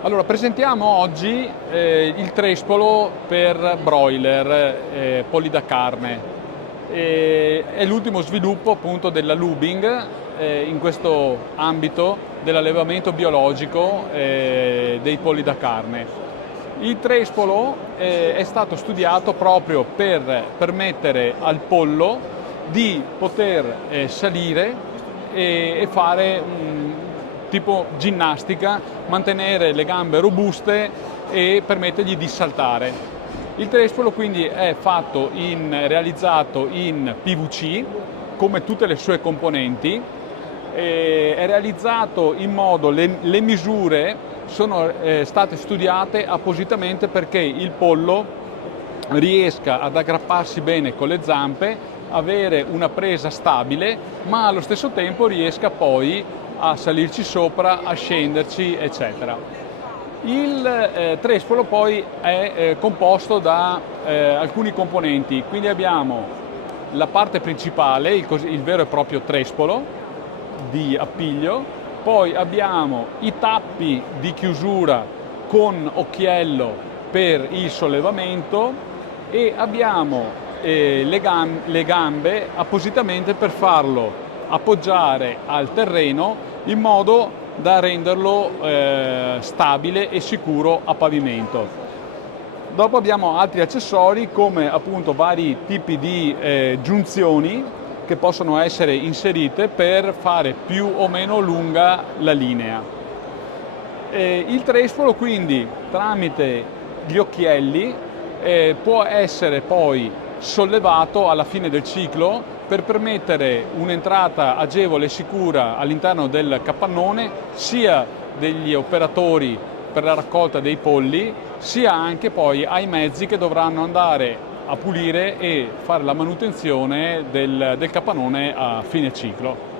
Allora, presentiamo oggi il trespolo per broiler, polli da carne. È l'ultimo sviluppo appunto della Lubing in questo ambito dell'allevamento biologico dei polli da carne. Il trespolo è stato studiato proprio per permettere al pollo di poter salire e fare tipo ginnastica, mantenere le gambe robuste e permettergli di saltare. Il trespolo quindi è realizzato in PVC come tutte le sue componenti, è realizzato in modo, le misure sono state studiate appositamente perché il pollo riesca ad aggrapparsi bene con le zampe, avere una presa stabile, ma allo stesso tempo riesca poi a salirci sopra, a scenderci, eccetera. Il trespolo poi è composto da alcuni componenti, quindi abbiamo la parte principale, il vero e proprio trespolo di appiglio, poi abbiamo i tappi di chiusura con occhiello per il sollevamento e abbiamo le gambe appositamente per farlo appoggiare al terreno in modo da renderlo stabile e sicuro a pavimento. Dopo abbiamo altri accessori come appunto vari tipi di giunzioni che possono essere inserite per fare più o meno lunga la linea. Il trespolo quindi tramite gli occhielli può essere poi sollevato alla fine del ciclo per permettere un'entrata agevole e sicura all'interno del capannone sia degli operatori per la raccolta dei polli, sia anche poi ai mezzi che dovranno andare a pulire e fare la manutenzione del capannone a fine ciclo.